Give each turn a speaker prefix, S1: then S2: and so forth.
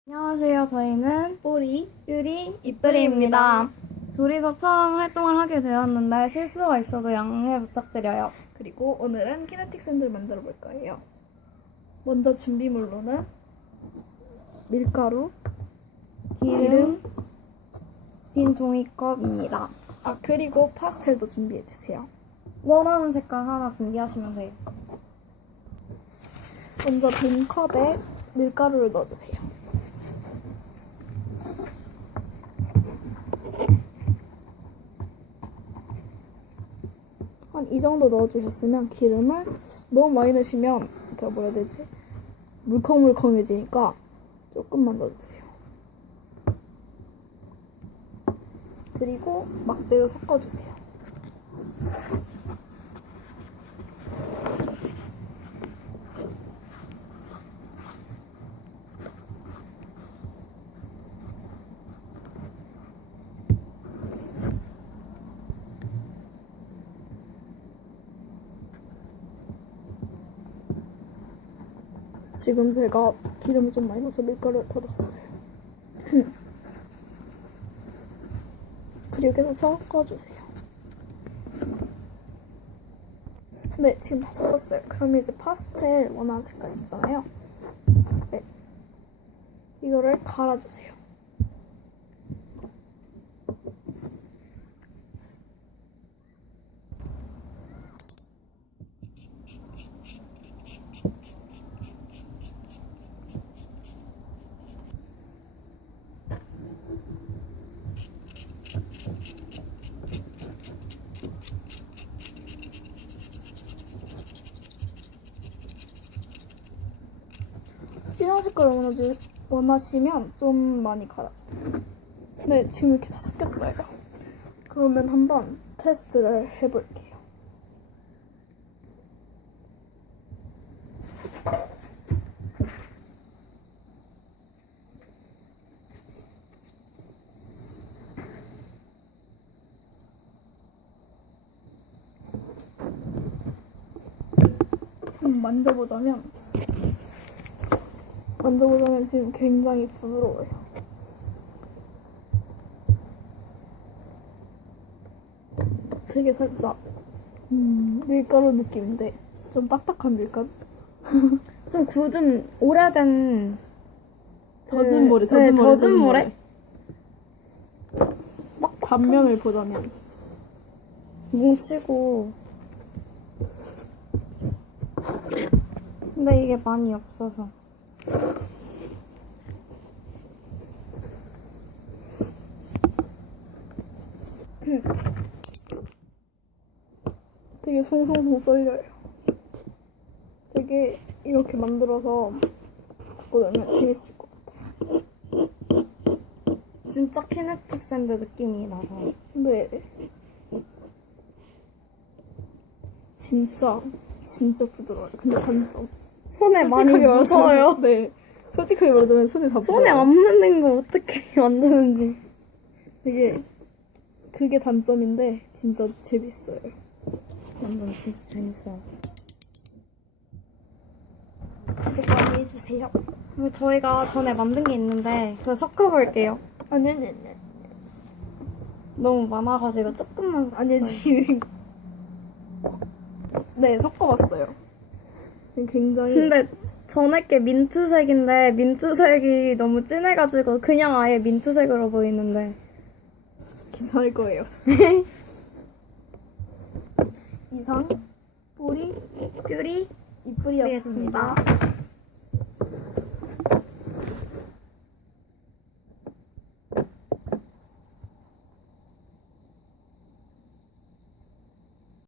S1: 안녕하세요. 저희는
S2: 뽀리
S1: 유리 이뿌리입니다. 둘이서 처음 활동을 하게 되었는데 실수가 있어도 양해 부탁드려요.
S2: 그리고 오늘은 키네틱 샌드를 만들어 볼 거예요. 먼저 준비물로는 밀가루,
S1: 기름, 빈 종이컵입니다.
S2: 그리고 파스텔도 준비해 주세요.
S1: 원하는 색깔 하나 준비하시면 돼요.
S2: 먼저 빈 컵에 밀가루를 넣어주세요. 한 이 정도 넣어주셨으면 기름을 너무 많이 넣으시면 뭐라 해야 되지? 물컹물컹해지니까 조금만 넣어주세요. 그리고 막대로 섞어주세요. 지금 제가 기름을 좀 많이 넣어서 밀가루를 더 넣었어요. 그리고 계속 섞어주세요. 네, 지금 다 섞었어요. 그럼 이제 파스텔 원하는 색깔 있잖아요. 네, 이거를 갈아주세요. 진한 색깔 원하시면 좀 많이 갈아주세요. 네, 지금 이렇게 다 섞였어요. 그러면 한번 테스트를 해볼게요. 한번 만져보자면 지금 굉장히 부드러워요. 되게 살짝 밀가루 느낌인데 좀 딱딱한 밀가루?
S1: 좀 굳은 오래된
S2: 젖은 모래,
S1: 네, 젖은 모래?
S2: 막 단면을 보자면
S1: 뭉치고 근데 이게 많이 없어서
S2: 되게 송송송 썰려요. 되게 이렇게 만들어서 갖고 놀면 재밌을 것 같아요.
S1: 진짜 키네틱 샌드 느낌이 나서
S2: 네. 진짜 부드러워요. 근데 단점.
S1: 손에 많이 묻어요.
S2: 네. 솔직하게 말하자면 손에 다
S1: 손에
S2: 묻어요.
S1: 안 묻는 거 어떻게 만드는지.
S2: 그게 단점인데 진짜 재밌어요.
S1: 완전 진짜 재밌어요.
S2: 구독 많이 해주세요.
S1: 그리고 저희가 전에 만든 게 있는데 그걸 섞어볼게요.
S2: 아니.
S1: 너무 많아가지고 조금만
S2: 아니, 지금. 네, 섞어봤어요. 굉장히.
S1: 근데 전에 게 민트색인데 민트색이 너무 진해가지고 그냥 아예 민트색으로 보이는데
S2: 괜찮을 거예요. 이상, 뽀리,
S1: 뷰리
S2: 이뿌리였습니다.